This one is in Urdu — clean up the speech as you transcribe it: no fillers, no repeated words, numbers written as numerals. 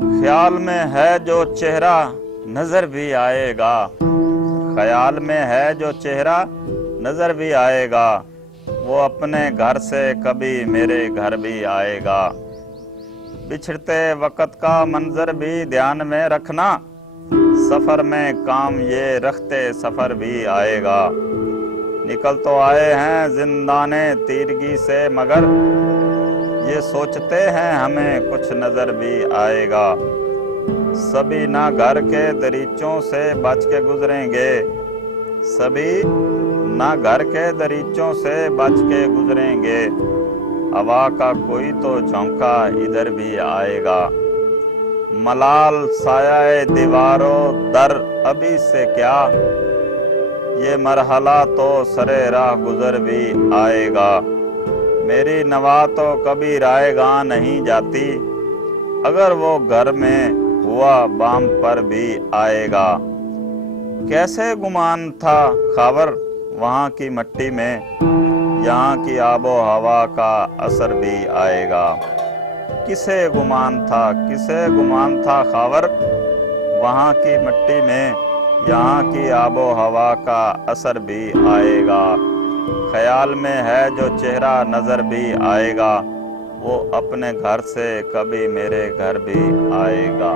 خیال میں ہے جو چہرہ نظر بھی آئے گا، خیال میں ہے جو چہرہ نظر بھی آئے گا، وہ اپنے گھر سے کبھی میرے گھر بھی آئے گا۔ بچھڑتے وقت کا منظر بھی دھیان میں رکھنا، سفر میں کام یہ رکھتے سفر بھی آئے گا۔ نکل تو آئے ہیں زندان تیرگی سے، مگر یہ سوچتے ہیں ہمیں کچھ نظر بھی آئے گا۔ سبھی نہ گھر کے دریچوں سے بچ کے گزریں گے، سبھی نہ گھر کے دریچوں سے بچ کے گزریں گے، ہوا کا کوئی تو جھونکا ادھر بھی آئے گا۔ ملال سایہ دیوارو در ابھی سے کیا، یہ مرحلہ تو سرے راہ گزر بھی آئے گا۔ میری نوا تو کبھی رائے گاں نہیں جاتی، اگر وہ گھر میں ہوا بام پر بھی آئے گا۔ کیسے گمان تھا خاور وہاں کی مٹی میں، یہاں کی آب و ہوا کا اثر بھی آئے گا۔ کسے گمان تھا خاور وہاں کی مٹی میں، یہاں کی آب و ہوا کا اثر بھی آئے گا۔ خیال میں ہے جو چہرہ نظر بھی آئے گا، وہ اپنے گھر سے کبھی میرے گھر بھی آئے گا۔